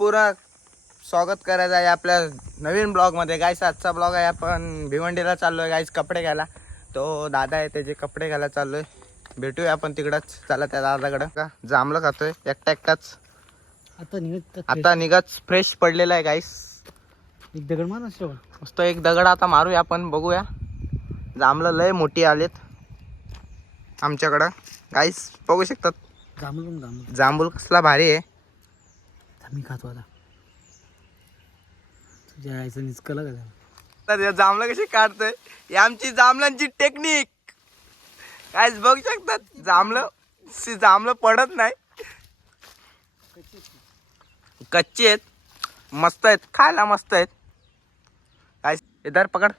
पुरा स्वागत करायचं आहे आपल्या नवीन ब्लॉगमध्ये. गाईस आजचा ब्लॉग आहे आपण भिवंडीला चाललो आहे गाईस कपडे घ्यायला. तो दादा आहे त्याचे कपडे घ्यायला चाललो आहे भेटूया आपण तिकडंच. चला त्या दादाकडं. का जांभलं खातोय. एकटा एकटाच. आता निघत आता निघत फ्रेश पडलेला आहे गाईस एक दगड मार मस्त एक दगड आता मारूया आपण बघूया. जांभलं लय मोठी आलेत. आमच्याकडं. गाईस बघू शकतात. जांभूळ जांभूळ. जांभूल कसला भारी आहे. मी खातो आता. तुझ्या आईचं निचकलं का त्याला? तर जांभळं कशी काढतोय? ही आमची जांभळांची टेक्निक काय बघू शकतात जांभळं सी जांभळं पडत नाही. कच्चे आहेत मस्त आहेत खायला मस्त आहेत. काय इधर पकड.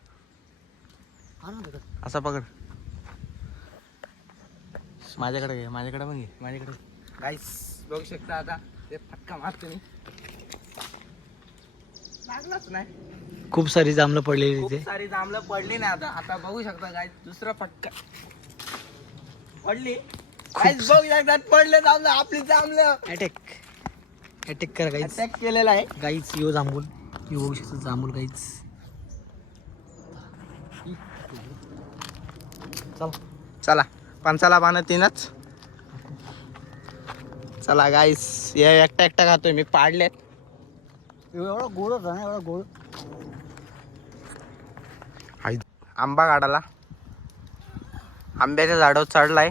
असं पकड. माझ्याकडे घे माझ्याकडे पण घे माझ्याकडे. काहीच बघू शकता आता. ते फटका मारतो मी. लागलाच नाही. खूप सारी जांभळं पडलेली खूप तिथे. सारी जांभळं पडली नाही आता. आता बघू शकता काय दुसरा फटका. पडली. काहीच बघू शकतात पडले जांभळं आपली जांभळं. अटॅक अटॅक करा गाईच अटॅक केलेला आहे. गाईच यो जांभूल यो बघू शकतो जांभूल गाईच चल. चला. पंचाला पानं तीनच. चला गाईस हे एकटा एकटा खातोय मी पाडलेत. एवढा गोड होता ना एवढा गोड. आंबा काढाला आंब्याच्या झाडावर चढलाय.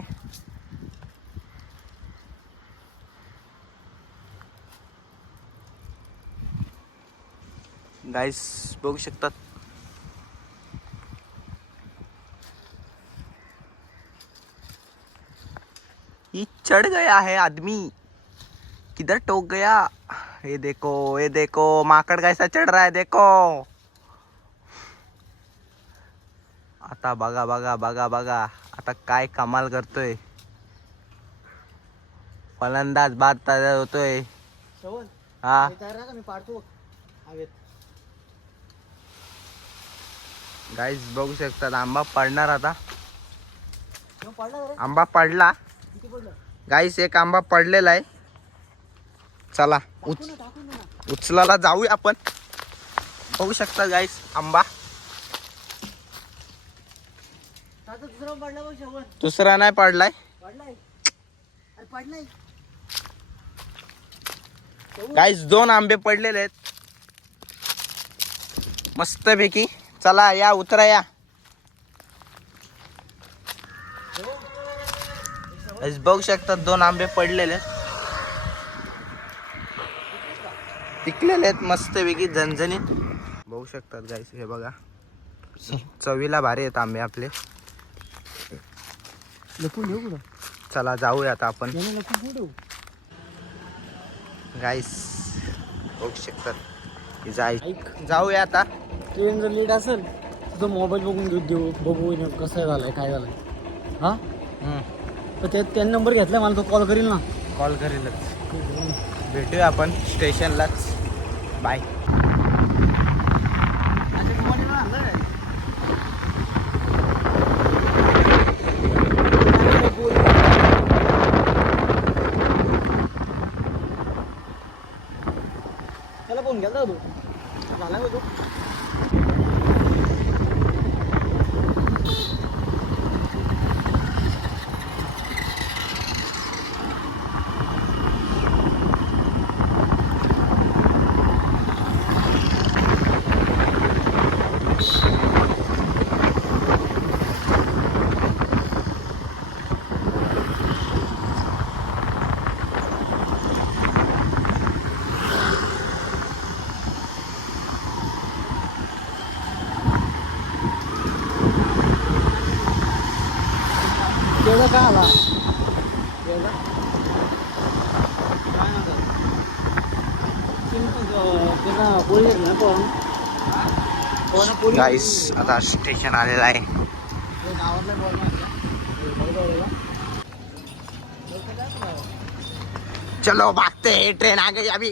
गाईस बघू शकतात. ये चढ़ गया है आदमी. किधर टोक गया? ये देखो ये देखो माकड़ कैसा चढ़ रहा है देखो। आता बघा बघा बघा बघा आता काय कमाल करतोय। फलंदाज बाद तयार होतोय। हा? गाईज बघू. शकतात आंबा पडणार आता? आंबा पडलं गाईस एक आंबा पडलेला आहे. चला उच उचलाला जाऊया आपण. बघू शकता गाईस आंबा. दुसरा नाही पडलाय. गाईस दोन आंबे पडलेले आहेत. मस्तपैकी. चला या उतरा या. बघू शकतात दोन आंबे पडलेले आहेत. पिकलेले आहेत मस्तपैकी झणझणीत. बघू शकतात गाईस हे बघा. चवीला भारी आहेत आंबे आपले. चला जाऊया आता आपण. गाईस बघू शकतात. जाय जाऊया आता. ट्रेन जर लेट असेल तर मोबाईल बघून घेऊ देऊ. बघू कसं झालंय काय झालंय. हा? तर ते त्यांनी नंबर घेतला मला तो कॉल करील ना. कॉल करीलच. भेटूया आपण स्टेशनलाच बाय त्याला फोन केला तू झाला का तू त्याचा काय आला त्याचा काय म्हणतात? चिंता- अं, त्याचा पोलीस आहे ना पण पण पोलीस गाईस आता स्टेशन आलेलं आहे. चलो भागते ट्रेन आ गई अभी.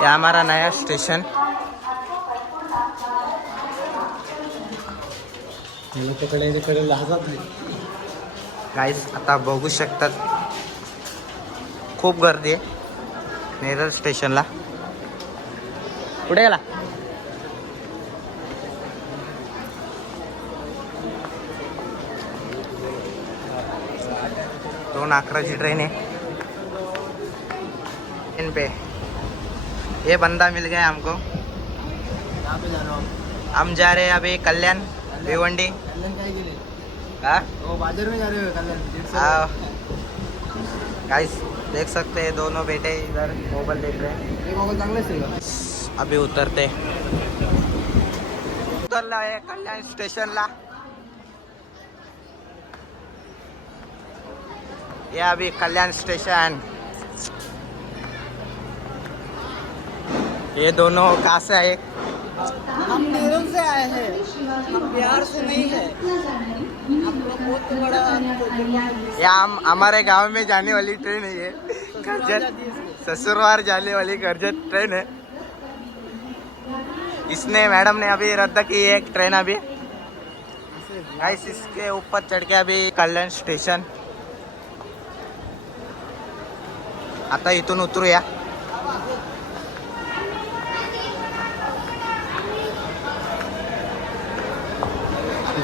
ये हमारा नया स्टेशन। गाईस आता बघू शकतात. खूप गर्दी आहे नेरळ स्टेशनला कुठे गेला. दोन अकराची ट्रेन है ट्रेन पे। ये बंदा मिल गया हमको। यहाँ पे जा रहा हूँ हम जा रहे हैं अभी कल्याण भिवंडी। कल्याण काय गेले हाँ? वो बाजार में जा रहे हो कल्याण? डेढ़ सौ हाँ। गाइस देख सकते हैं दोनों बेटे इधर मोबाइल देख रहे हैं। एक मोबाईल चांगला असेल का अभी उतरते। उतरला आहे कल्याण स्टेशनला ये अभी कल्याण स्टेशन। ये दोनों कहाँ से आए हम नेरल से आए हैं। हम बिहार से नहीं है। हम लोग बहुत बड़ा ये हम हमारे गाँव में जाने वाली ट्रेन है ये। करजत ससुरवार जाने वाली करजत ट्रेन है। इसने मैडम ने अभी रद्द की है एक ट्रेन अभी। गाइस इसके ऊपर चढ़ के अभी कल्याण स्टेशन। आता इथून उतरूया।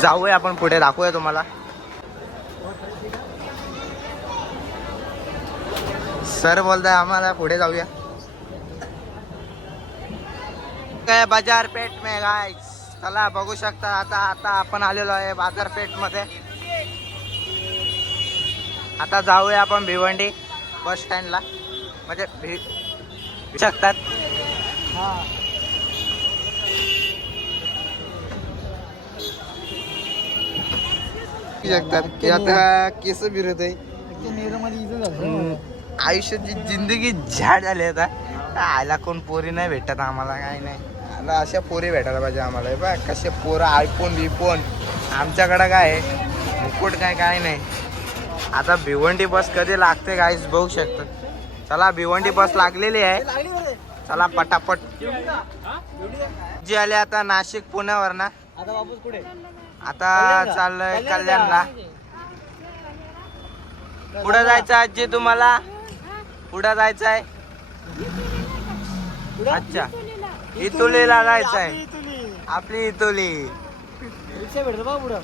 जाऊया आपण पुढे दाखवूया तुम्हाला. सर बोलताय आम्हाला पुढे जाऊया. काय बाजारपेठ मे गाय चला बघू शकता आता आता आपण आलेलो आहे बाजारपेठमध्ये आता जाऊया आपण भिवंडी बस स्टँडला. म्हणजे भी भी शकतात हाँ शकतात. की आता केस बिरत आहे. झालं. आयुष्याची जिंदगी झाड झाली आता आयला कोण पोरी नाही भेटत आम्हाला काय नाही. आला अशा पोरी भेटायला पाहिजे आम्हाला. बघ कसे पोरं आयफोन बिफोन आमच्याकडं काय आहे? मुकुट काय काय नाही. आता भिवंडी बस कधी लागते गाईस बघू शकतात चला भिवंडी बस लागलेली आहे. चला पटापट. जी आले आता नाशिक पुण्यावर ना आता वापस कुठे? आता चाललोय कल्याणला. पुढं जायचं आजी तुम्हाला? पुढं जायचं आहे? अच्छा. इतुलीला जायचं आहे. आपली इतुली रिक्षा भेटतो बा पुढं.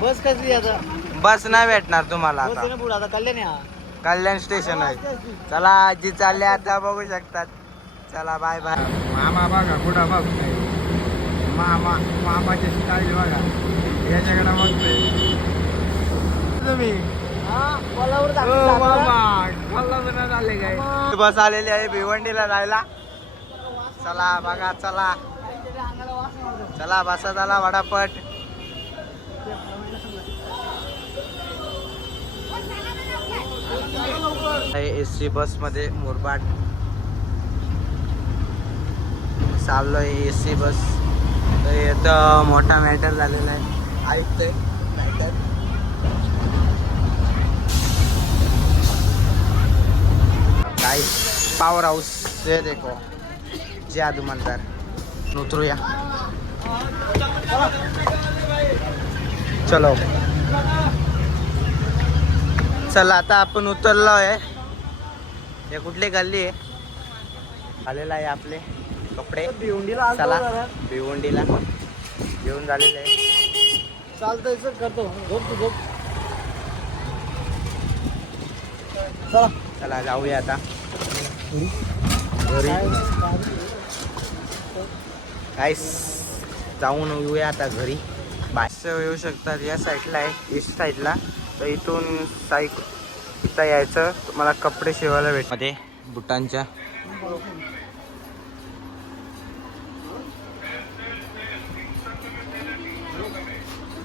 बस कसली आता? बस नाही भेटणार तुम्हाला आता. पुढं. आता कल्याण आहे. कल्याण स्टेशन आहे. चला आजी चालले आता बघू शकतात. चला बाय बाय मामा बघा कुठं बघ. मामा मामाची स्टाईल बघा याच्याकडे बघतोय तुम्ही काय बस आलेली आहे भिवंडीला जायला. चला बघा चला. चला बसा चला वडापट एस सी बसमध्ये मुरबाड. चाललोय एस सी बस. तर इथं मोठा मॅटर झालेला आहे. ऐकतोय मॅटर काय पावर हाऊस हे देखो. जादू मंदिर उतरूया. चलो. चला आता आपण उतरलो आहे हे कुठली गल्ली आहे? आलेला आहे आपले. कपडे. भिवंडीला चला. भिवंडीला घेऊन झालेले आहे. चालतंय सर करतो. झोप तू झोप. चला. चला जाऊया आता. घरी? गाईस जाऊन येऊया आता घरी. बाहेर येऊ शकतात या साईडला आहे ईस्ट साईडला तर इथून साईक इथं यायचं. तुम्हाला कपडे शिवायला भेटमध्ये बुटांच्या.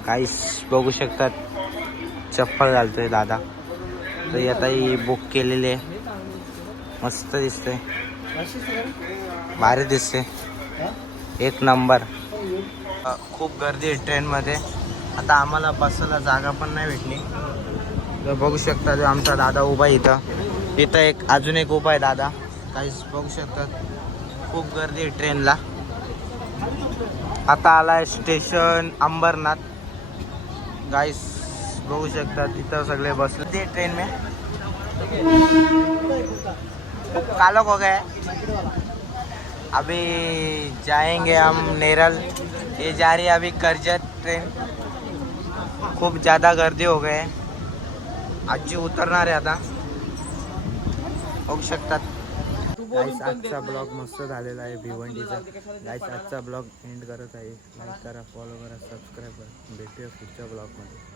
काहीच बघू शकतात. चप्पल घालतोय दादा. तर आता ही बुक केलेली आहे. मस्त दिसते भारी दिसते एक नंबर खूप गर्दी आहे ट्रेनमध्ये आता आम्हाला बसायला जागा पण नाही भेटली. तर बघू शकता जो आमचा दादा उभा आहे इथं. इथं एक अजून एक उभा आहे दादा. काहीच बघू शकतात. खूप गर्दी आहे ट्रेनला आता आलाय स्टेशन अंबरनाथ. गाईस बघू शकतात सगळे बसले. ते ट्रेन में. कालो हो गए अभी जाएँगे हम नेरल. ये जा रही है अभी करजत ट्रेन खूप ज़्यादा गर्दी हो गए आजी उतरणार आहे आता बघू शकतात गाईस आजचा ब्लॉग मस्त झालेला आहे भिवंडीचा. गाईस आजचा ब्लॉग एंड करत आहे. लाईक करा फॉलो करा सबस्क्राईब करा. भेटूया पुढच्या ब्लॉगमध्ये.